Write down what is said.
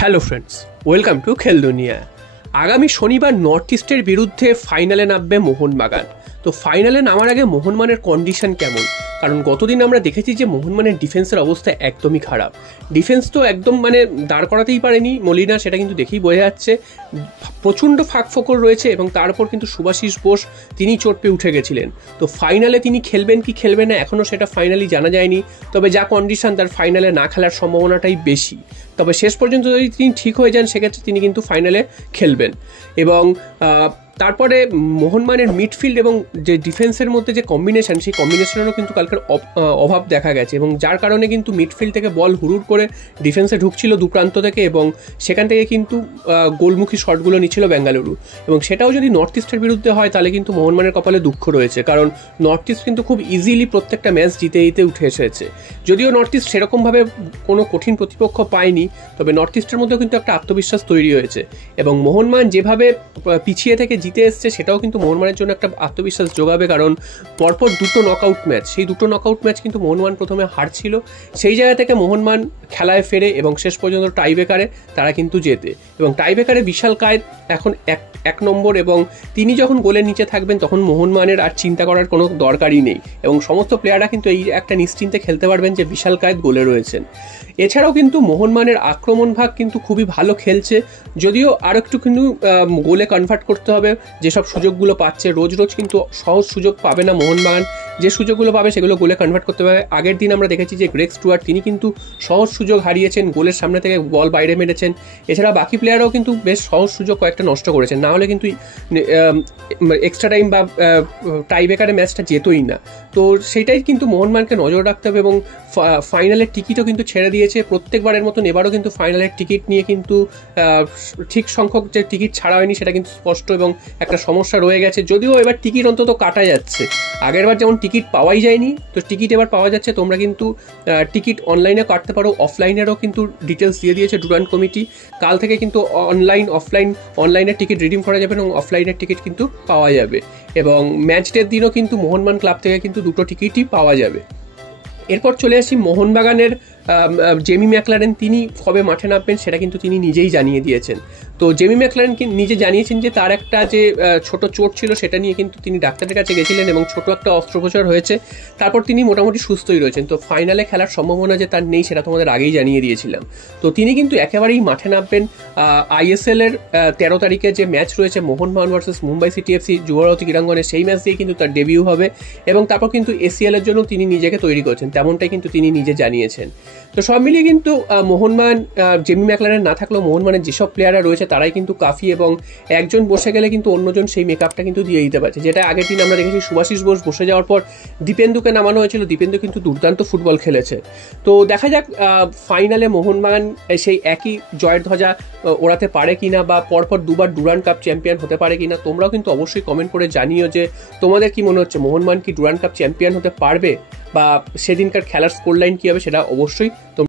Hello friends, welcome to খেল দুনিয়া। আগামী শনিবার নর্থ ইস্টের বিরুদ্ধে ফাইনালে নামবে মোহনবাগান। তো ফাইনালে নামার আগে মোহনবাগানের কন্ডিশন কেমন? কারণ গতদিন আমরা দেখেছি যে মোহনবাগানের ডিফেন্সের অবস্থা একদমই খারাপ। ডিফেন্স তো একদম দাঁড় করাতেই পারেনি মলিনা, সেটা কিন্তু দেখেই বোঝা যাচ্ছে। প্রচণ্ড ফাঁকফোকর রয়েছে এবং তারপর কিন্তু শুভাশিস বোস তিনি চোট পেয়ে উঠে গেছিলেন। তো ফাইনালে তিনি খেলবেন কি খেলবেন না এখনও সেটা ফাইনালি জানা যায়নি। তবে যা কন্ডিশন, তার ফাইনালে না খেলার সম্ভাবনাটাই বেশি। তবে শেষ পর্যন্ত যদি তিনি ঠিক হয়ে যান সেক্ষেত্রে তিনি কিন্তু ফাইনালে খেলবেন। এবং তারপরে মোহনবাগানের মিডফিল্ড এবং যে ডিফেন্সের মধ্যে যে কম্বিনেশন, সেই কম্বিনেশনেরও কিন্তু কালকের অভাব দেখা গেছে এবং যার কারণে কিন্তু মিডফিল্ড থেকে বল হুড়ুড় করে ডিফেন্সে ঢুকছিল দুপ্রান্ত থেকে এবং সেখান থেকে কিন্তু গোলমুখী শটগুলো নিচ্ছিল বেঙ্গালুরু। এবং সেটাও যদি নর্থ ইস্টের বিরুদ্ধে হয় তাহলে কিন্তু মোহনবাগানের কপালে দুঃখ রয়েছে, কারণ নর্থ ইস্ট কিন্তু খুব ইজিলি প্রত্যেকটা ম্যাচ জিতে উঠে এসেছে। যদিও নর্থ ইস্ট সেরকমভাবে কোনো কঠিন প্রতিপক্ষ পায়নি, তবে নর্থ ইস্টের মধ্যেও কিন্তু একটা আত্মবিশ্বাস তৈরি হয়েছে এবং মোহনবাগান যেভাবে পিছিয়ে থেকে জিতে এসছে সেটাও কিন্তু মোহনবাগানের জন্য একটা আত্মবিশ্বাস যোগাবে। কারণ পরপর দুটো নকআউট ম্যাচ, সেই দুটো নকআউট ম্যাচ কিন্তু মোহনবাগান প্রথমে হারছিল, সেই জায়গা থেকে মোহনবাগান খেলায় ফেরে এবং শেষ পর্যন্ত টাইব্রেকারে তারা কিন্তু জেতে। এবং টাইব্রেকারে বিশাল কায়েত এখন এক নম্বর এবং তিনি যখন গোলের নিচে থাকবেন তখন মোহনবাগানের আর চিন্তা করার কোনো দরকারই নেই এবং সমস্ত প্লেয়াররা কিন্তু এই একটা নিশ্চিন্তে খেলতে পারবেন যে বিশাল কায়েত গোলে রয়েছেন। এছাড়াও কিন্তু মোহনবাগানের আক্রমণ ভাগ কিন্তু খুবই ভালো খেলছে, যদিও আরও একটু কিন্তু গোলে কনভার্ট করতে হবে। যেসব সুযোগগুলো পাচ্ছে, রোজ কিন্তু সহজ সুযোগ পাবে না মোহনবাগান, যে সুযোগগুলো পাবে সেগুলো গোলে কনভার্ট করতে হবে। আগের দিন আমরা দেখেছি যে গ্রেগ স্টুয়ার্ট তিনি কিন্তু সহজ সুযোগ হারিয়েছেন, গোলের সামনে থেকে বল বাইরে মেরেছেন। এছাড়া বাকি প্লেয়াররাও কিন্তু বেশ সহজ সুযোগ কয়েকটা নষ্ট করেছেন, না হলে কিন্তু এক্সট্রা টাইম বা টাইব্রেকারে ম্যাচটা যেতই না। তো সেইটাই কিন্তু মোহনবাগানকে নজর রাখতে হবে এবং ফাইনালের টিকিটও কিন্তু ছেড়ে দিয়েছে প্রত্যেকবারের মতন। এবারও কিন্তু ফাইনালের টিকিট নিয়ে কিন্তু ঠিক সংখ্যক যে টিকিট ছাড়া হয়নি সেটা কিন্তু স্পষ্ট এবং একটা সমস্যা রয়ে গেছে। যদিও এবার টিকিট অন্তত কাটা যাচ্ছে, আগেরবার যেমন টিকিট পাওয়াই যায়নি, তো টিকিট এবার পাওয়া যাচ্ছে। তোমরা কিন্তু টিকিট অনলাইনে কাটতে পারো, অফলাইনেরও কিন্তু ডিটেলস দিয়ে দিয়েছে ডুরান্ড কমিটি। কাল থেকে কিন্তু অনলাইনের টিকিট রিডিম করা যাবে এবং অফলাইনের টিকিট কিন্তু পাওয়া যাবে। এবং ম্যাচ ডের দিনও কিন্তু মোহনবাগান ক্লাব থেকে কিন্তু দুটো টিকিটই পাওয়া যাবে। এরপর চলে আসি মোহনবাগানের জেমি ম্যাকলারেন, তিনি কবে মাঠে নামবেন সেটা কিন্তু তিনি নিজেই জানিয়ে দিয়েছেন। তো জেমি ম্যাকলারেন নিজে জানিয়েছেন যে তার একটা যে ছোট চোট ছিল সেটা নিয়ে কিন্তু তিনি ডাক্তারের কাছে গেছিলেন এবং ছোট একটা অস্ত্রোপচার হয়েছে, তারপর তিনি মোটামুটি সুস্থই রয়েছেন। তো ফাইনালে খেলার সম্ভাবনা যে তার নেই সেটা তোমাদের আগেই জানিয়ে দিয়েছিলাম। তো তিনি কিন্তু একেবারেই মাঠে নামবেন। ISL এর 13 তারিখে যে ম্যাচ রয়েছে Mohun Bagan versus Mumbai city FC Yuba Bharati ক্রীড়াঙ্গনে, সেই ম্যাচ দিয়ে কিন্তু তার ডেবিউ হবে এবং তারপর কিন্তু ACL এর জন্য তিনি নিজেকে তৈরি করছেন, তেমনটাই কিন্তু তিনি নিজে জানিয়েছেন। তো সব মিলিয়ে কিন্তু মোহনবাগান জেমি ম্যাকলারেন না থাকলেও মোহনবাগানের যেসব প্লেয়াররা রয়েছে তারাই কিন্তু কাফি এবং একজন বসে গেলে কিন্তু অন্যজন সেই মেকআপটা কিন্তু দিয়ে দিতে পারছে, যেটা আগের দিন আমরা দেখেছি শুভাশিস বোস বসে যাওয়ার পর দীপেন্দুকে নামানো হয়েছিল। দীপেন্দু কিন্তু দুর্দান্ত ফুটবল খেলেছে। তো দেখা যাক ফাইনালে মোহনবাগান সেই একই জয়ের ধ্বজা ওড়াতে পারে কিনা বা পরপর দুবার ডুরান্ড কাপ চ্যাম্পিয়ন হতে পারে কিনা। তোমরাও কিন্তু অবশ্যই কমেন্ট করে জানিও যে তোমাদের কি মনে হচ্ছে, মোহনবাগান কি ডুরান্ড কাপ চ্যাম্পিয়ন হতে পারবে বা সেদিনকার খেলার স্কোর লাইন কী হবে সেটা অবশ্যই